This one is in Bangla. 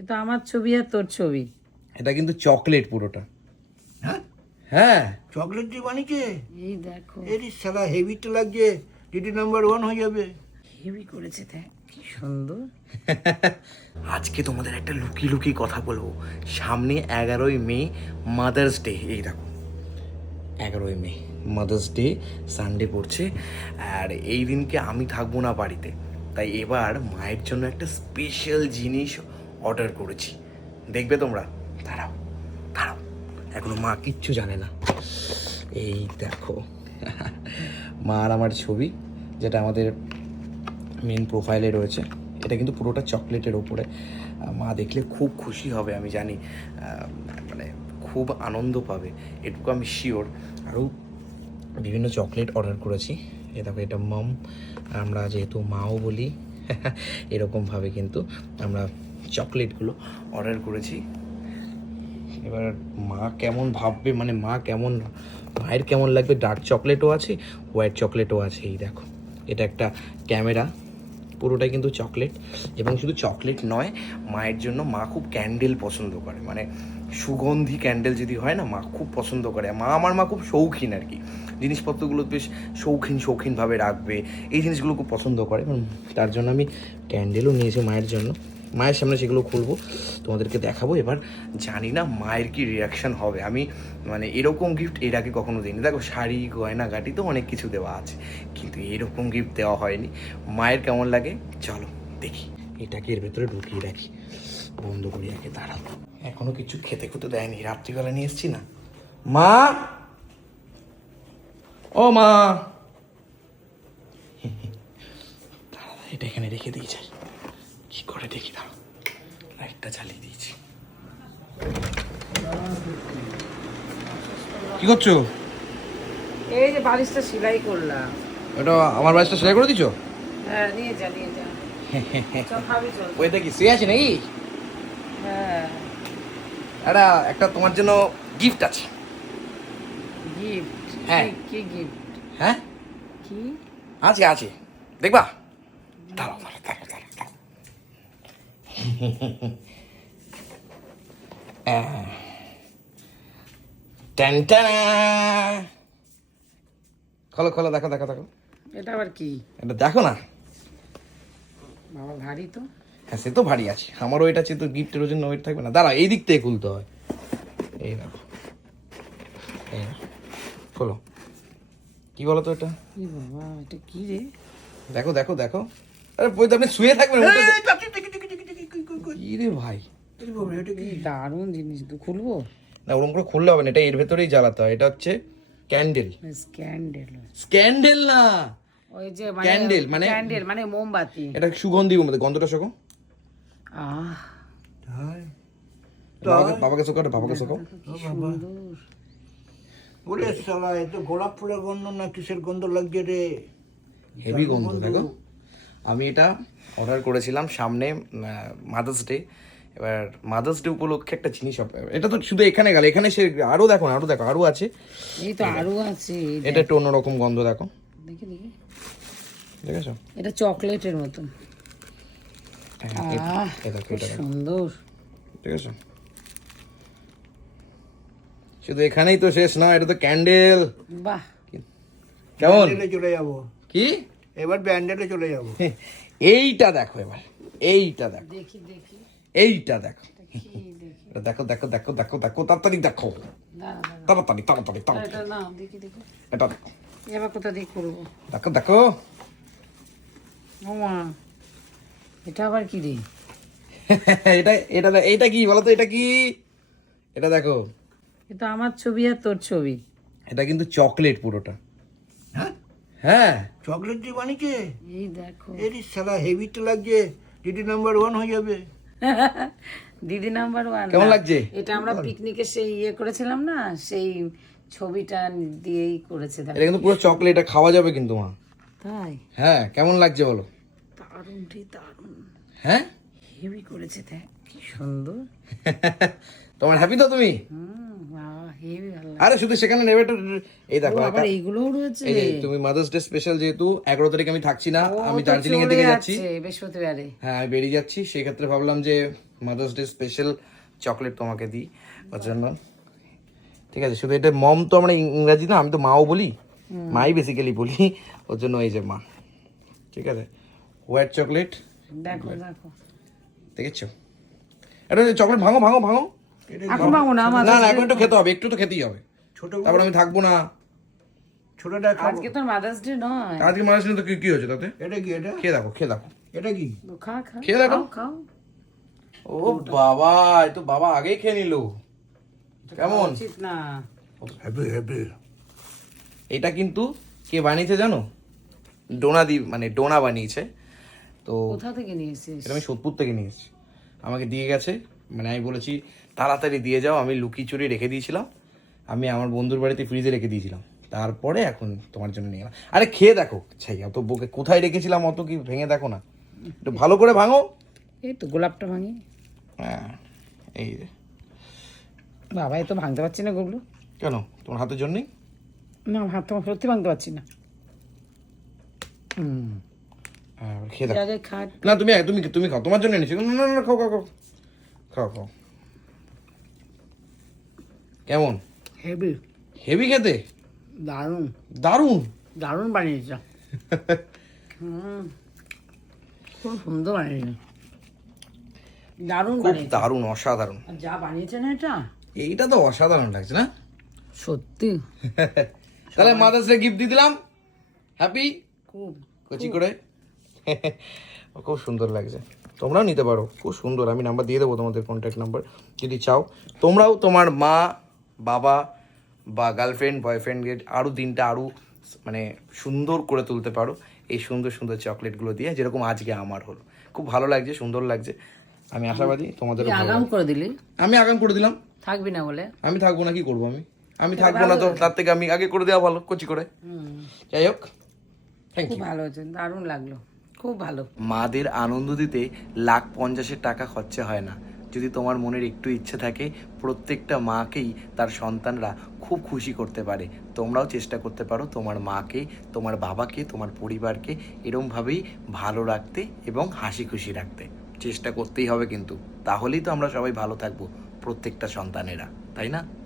এটা আমার ছবি আর তোর ছবি। এটা কিন্তু চকলেট পুরোটা। হ্যাঁ? হ্যাঁ। চকলেট দিয়ে বানিয়েছে এই দেখো। এর সালা হেভি তো লাগছে দিদি নাম্বার ওয়ান হয়ে যাবে। হেভি করেছে দেখ কি সুন্দর। আজকে তোমাদের একটা লুকি লুকি কথা বলব। সামনে এগারোই মে মাদার্স ডে এই দেখো এগারোই মে মাদার্স ডে সানডে পড়ছে। আর এই দিনকে আমি থাকব না বাড়িতে। তাই এবার মায়ের জন্য একটা স্পেশাল জিনিস অর্ডার করেছি। দেখবে তোমরা। দাঁড়াও দাঁড়াও। এখনও মা কিচ্ছু জানে না। এই দেখো মা আর আমার ছবি, যেটা আমাদের মেন প্রোফাইলে রয়েছে। এটা কিন্তু পুরোটা চকলেটের ওপরে। মা দেখলে খুব খুশি হবে, আমি জানি। মানে খুব আনন্দ পাবে। এটুকু আমি শিওর আরও বিভিন্ন চকলেট অর্ডার করেছি। এ দেখো, এটা মম আমরা যেহেতু মাও বলি, এরকমভাবে কিন্তু আমরা চকলেটগুলো অর্ডার করেছি। এবার মা কেমন ভাববে মানে মা কেমন, মায়ের কেমন লাগবে? ডার্ক চকলেটও আছে, হোয়াইট চকলেটও আছে, এই দেখো। এটা একটা ক্যামেরা, পুরোটাই কিন্তু চকলেট। এবং শুধু চকলেট নয়, মায়ের জন্য মা খুব ক্যান্ডেল পছন্দ করে। মানে সুগন্ধি ক্যান্ডেল যদি হয় না, মা খুব পছন্দ করে। মা, আমার মা খুব শৌখিন আর কি। জিনিসপত্রগুলো বেশ শৌখিন, শৌখিনভাবে রাখবে। এই জিনিসগুলো খুব পছন্দ করে। তার জন্য আমি ক্যান্ডেলও নিয়েছি মায়ের জন্য। মায়ের সামনে সেগুলো খুলবো, তোমাদেরকে দেখাবো। এবার জানি না মায়ের কি রিয়াকশন হবে। আমি মানে এরকম গিফট এর আগে কখনো দিইনি। দেখো, শাড়ি গয়না গাটি তো অনেক কিছু দেওয়া আছে, কিন্তু এরকম গিফট দেওয়া হয়নি। মায়ের কেমন লাগে? চলো, দেখি। এটাকে এর ভেতরে ঢুকিয়ে রাখি। বন্ধ করি আগে দাঁড়াও এখনও কিছু খেতে খুঁতে দেয়নি। রাত্রিবেলা নিয়ে এসছি না। মা! ও মা! এটা এখানে রেখে দিয়ে যাই। কি করে দেখি না লাইটটা চালিয়ে দিয়েছি। কি করছ? এই যে বালিশটা সেলাই করলাম। এটা আমার বাড়িটা সেলাই করে দিছো হ্যাঁ নিয়ে যা নিয়ে যা। ওইটা কি শুয়ে আছে নাকি? হ্যাঁ। একটা একটা তোমার জন্য গিফট আছে। গিফট হ্যাঁ। কি গিফট হ্যাঁ? কি? আছে আছে। দেখবা? দাঁড়াও দাঁড়াও। খোলো খোলো দেখো দেখো দেখো। এটা আবার কি? এটা দেখো না। বাবা ভারী তো। হ্যাঁ সে তো ভারী আছে। আমারও এটা আছে তো গিফটের জন্য ওয়েট থাকবে না। দাঁড়া এই দিক থেকে খুলতে হয়। এই দেখো। এই খোলো। কি বলো তো এটা? কি বাবা এটা কি রে? দেখো দেখো দেখো। আরে বই তো আপনি শুয়ে থাকবেন উঠে দে- এই, দেখি, দেখি, দেখি, দেখি, দেখি, কই, কই, কই। কি রে ভাই এটা কি? দারুণ জিনিস তো খুলবো? না ওরকম করে খুললে হবে না এটা এর ভেতরেই জ্বালাতে হয় এটা হচ্ছে ক্যান্ডেল। Candle scandal. না! ওই যে Candle, মানে- ক্যান্ডেল মানে মোমবাতি। এটা সুগন্ধি মধ্যে গন্ধটা শোকো? আহ। তাই? বাবাকে বাবাকে শোকাও এটা বাবাকে শোকাও। ওরে শালা, এ তো গোলাপ ফুলের গন্ধ না কিসের গন্ধ লাগছে রে? হেভি গন্ধ দেখো আমি এটা অর্ডার করেছিলাম সামনে মাদার্স ডে এবার মাদার্স ডে উপলক্ষে একটা জিনিস হবে। এটা তো শুধু এখানে গেল এখানে সে আরও দেখো না আরও দেখো আরও আছে। এই তো আরও আছে এটা একটু অন্যরকম গন্ধ দেখো। দেখি দেখি। দেখেছ? এটা চকলেটের মতন। হ্যাঁ, সুন্দর। ঠিক আছে শুধু এখানেই তো শেষ নয় এটা তো ক্যান্ডেল বাহ। কেমন? চলে যাব। কি? এবার ব্যান্ডেলে চলে যাব। এইটা দেখো এবার এইটা দেখো। দেখি দেখি। এইটা দেখো। দেখি? এটা দেখো দেখো দেখো দেখো দেখো তাড়াতাড়ি দেখো। তাড়াতাড়ি তাড়াতাড়ি তাড়াতাড়ি। এটা না দেখি দেখি। এটা দেখো। এবার কোথা দিয়ে করব? দেখো দেখো। এটা আবার কি রে? এটা এটা এইটা কি বলো তো এটা কি? এটা দেখো। এটা আমার ছবি আর তোর ছবি। এটা কিন্তু চকলেট পুরোটা। হ্যাঁ? হ্যাঁ। চকলেট দিয়ে বানিয়েছে? এই দেখো। এর সালা হেভি তো লাগছে দিদি নাম্বার ওয়ান হয়ে যাবে। দিদি নাম্বার ওয়ান কেমন লাগছে? এটা আমরা পিকনিকে সেই ইয়ে করেছিলাম না? সেই ছবিটা দিয়েই করেছে দেখো। এটা কিন্তু পুরো চকলেট এটা খাওয়া যাবে কিন্তু মা। তাই? হ্যাঁ কেমন লাগছে বলো? দারুণ রে দারুণ। হ্যাঁ? হেভি করেছে দেখ কি সুন্দর। তোমার হ্যাপি তো তুমি? হুম আরে শুধু সেখানে নেবে একটু এই দেখো আবার এইগুলোও রয়েছে। এই যে তুমি মাদার্স ডে স্পেশাল যেহেতু এগারো তারিখ আমি থাকছি না আমি দার্জিলিং এর দিকে যাচ্ছি। বৃহস্পতিবারে। হ্যাঁ আমি বেরিয়ে যাচ্ছি সেই ক্ষেত্রে ভাবলাম যে মাদার্স ডে স্পেশাল চকলেট তোমাকে দিই ওর জন্য। ঠিক আছে শুধু এটা মম তো আমরা ইংরাজি না আমি তো মাও বলি মাই বেসিক্যালি বলি ওর জন্য এই যে মা। ঠিক আছে হোয়াইট চকলেট দেখো দেখো। দেখেছ? এটা চকলেট ভাঙো ভাঙো ভাঙো। এখন পাবো না আমার না না এখন একটু খেতে হবে একটু তো খেতেই হবে। ছোট তারপর আমি থাকব না। ছোটটা খাব। আজকে তোর মাদার্স ডে নয়। আজকে মানুষ তো কি কি হয়েছে তাতে? এটা কি এটা? খেয়ে দেখো খেয়ে দেখো। এটা কি? খা খা। খেয়ে দেখো। খাও, ও বাবা এ তো বাবা আগেই খেয়ে নিল। কেমন? উচিত না। হ্যাপি হ্যাপি এটা কিন্তু কে বানিয়েছে জানো? ডোনা দি মানে ডোনা বানিয়েছে। তো কোথা থেকে নিয়ে এসেছিস? এটা আমি সোদপুর থেকে নিয়ে এসেছি। আমাকে দিয়ে গেছে। মানে আমি বলেছি তাড়াতাড়ি দিয়ে যাও আমি লুকি চুরি রেখে দিয়েছিলাম। আমি আমার বন্ধুর বাড়িতে ফ্রিজে রেখে দিয়েছিলাম। তারপরে এখন তোমার জন্য নিয়ে গেলাম। আরে খেয়ে দেখো ছাই অত বুকে কোথায় রেখেছিলাম অত কি ভেঙে দেখো না। একটু ভালো করে ভাঙো। এই তো গোলাপটা ভাঙি। হ্যাঁ এই যে। বাবা তো ভাঙতে পারছি না গুলো কেন? তোমার হাতের জন্যই না হাত তোমার সত্যি ভাঙতে পারছি না। হুম। হ্যাঁ খেয়ে দেখো। না তুমি তুমি তুমি খাও তোমার জন্য এনেছি। না না না খাও খাও খাও। খাও খাও কেমন? হেভি হেভি খেতে? দারুণ। দারুণ? দারুণ বানিয়েছে। খুব সুন্দর বানিয়েছে। দারুণ খুব বানিয়েছে। দারুণ অসাধারণ। আর যা বানিয়েছে না এটা? এইটা তো অসাধারণ লাগছে না? সত্যি। তাহলে মাদার্স ডে গিফট দিয়ে দিলাম। হ্যাপি খুব। কচি করে? খুব সুন্দর লাগছে। তোমরাও নিতে পারো। খুব সুন্দর আমি নাম্বার দিয়ে দেবো তোমাদের কন্ট্যাক্ট নাম্বার যদি চাও তোমরাও তোমার মা বাবা বা গার্লফ্রেন্ড বয়ফ্রেন্ডকে আরও দিনটা আরও মানে সুন্দর করে তুলতে পারো। এই সুন্দর সুন্দর চকলেটগুলো দিয়ে যেরকম আজকে আমার হলো। খুব ভালো লাগছে সুন্দর লাগছে। আমি আশাবাদী তোমাদের আগাম করে দিলি। আমি আগাম করে দিলাম। থাকবি না বলে। আমি থাকব না কি করব আমি? আমি থাকব না তো তার থেকে আমি আগে করে দেওয়া ভালো কচি করে। যাই হোক থ্যাংক ইউ ভালো হয়েছে দারুণ লাগল। খুব ভালো। মাদের আনন্দ দিতে লাখ পঞ্চাশের টাকা খরচা হয় না। যদি তোমার মনের একটু ইচ্ছে থাকে, প্রত্যেকটা মাকেই তার সন্তানরা খুব খুশি করতে পারে। তোমরাও চেষ্টা করতে পারো তোমার মাকে, তোমার বাবাকে, তোমার পরিবারকে এরমভাবেই ভালো রাখতে এবং হাসি খুশি রাখতে। চেষ্টা করতেই হবে কিন্তু। তাহলেই তো আমরা সবাই ভালো থাকব প্রত্যেকটা সন্তানেরা, তাই না?